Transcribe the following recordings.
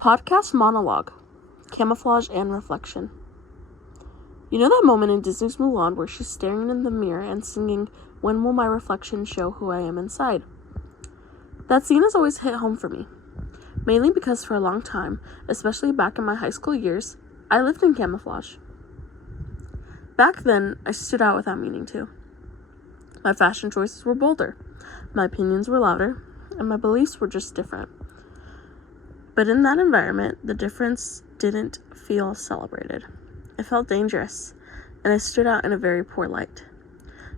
PodCast Monologue, Camouflage and Reflection. You know that moment in Disney's Monologue where she's staring in the mirror and singing, "When will my reflection show who I am inside?" That scene has always hit home for me, mainly because for a long time, especially back in my high school years, I lived in camouflage. Back then, I stood out without meaning to. My fashion choices were bolder, my opinions were louder, and my beliefs were just different. But in that environment, the difference didn't feel celebrated. It felt dangerous, and I stood out in a very poor light.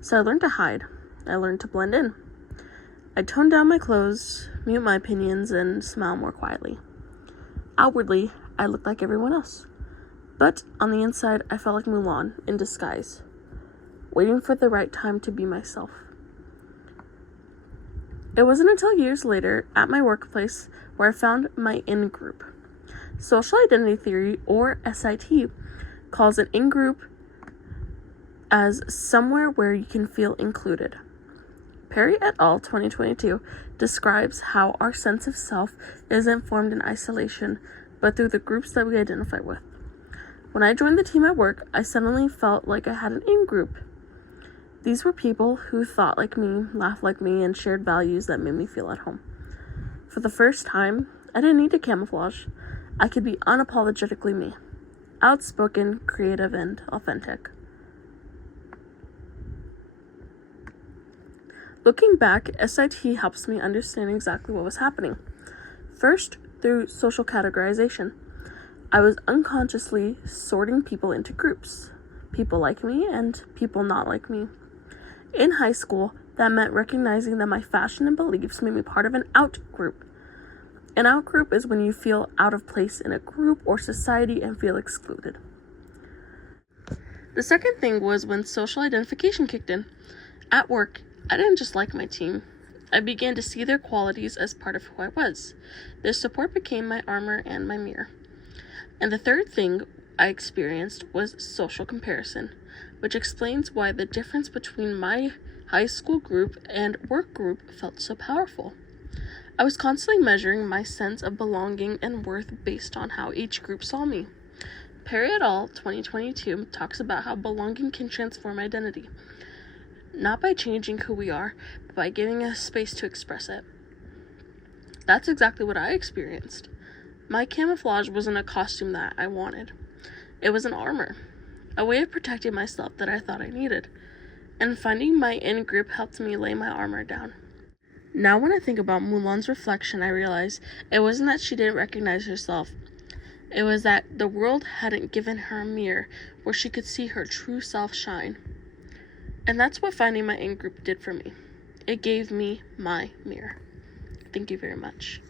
So I learned to hide. I learned to blend in. I toned down my clothes, mute my opinions, and smile more quietly. Outwardly, I looked like everyone else. But on the inside, I felt like Mulan in disguise, waiting for the right time to be myself. It wasn't until years later, at my workplace, where I found my in-group. Social identity theory, or SIT, calls an in-group as somewhere where you can feel included. Perry et al. 2022 describes how our sense of self isn't formed in isolation, but through the groups that we identify with. When I joined the team at work, I suddenly felt like I had an in-group. These were people who thought like me, laughed like me, and shared values that made me feel at home. For the first time, I didn't need to camouflage. I could be unapologetically me, outspoken, creative, and authentic. Looking back, SIT helps me understand exactly what was happening. First, through social categorization. I was unconsciously sorting people into groups, people like me and people not like me. In high school, that meant recognizing that my fashion and beliefs made me part of an out group. An out group is when you feel out of place in a group or society and feel excluded. The second thing was when social identification kicked in. At work, I didn't just like my team. I began to see their qualities as part of who I was. Their support became my armor and my mirror. And the third thing I experienced was social comparison, which explains why the difference between my high school group and work group felt so powerful. I was constantly measuring my sense of belonging and worth based on how each group saw me. Perry et al. 2022 talks about how belonging can transform identity, not by changing who we are, but by giving us space to express it. That's exactly what I experienced. My camouflage wasn't a costume that I wanted. It was an armor, a way of protecting myself that I thought I needed. And finding my in-group helped me lay my armor down. Now when I think about Mulan's reflection, I realize it wasn't that she didn't recognize herself. It was that the world hadn't given her a mirror where she could see her true self shine. And that's what finding my in-group did for me. It gave me my mirror. Thank you very much.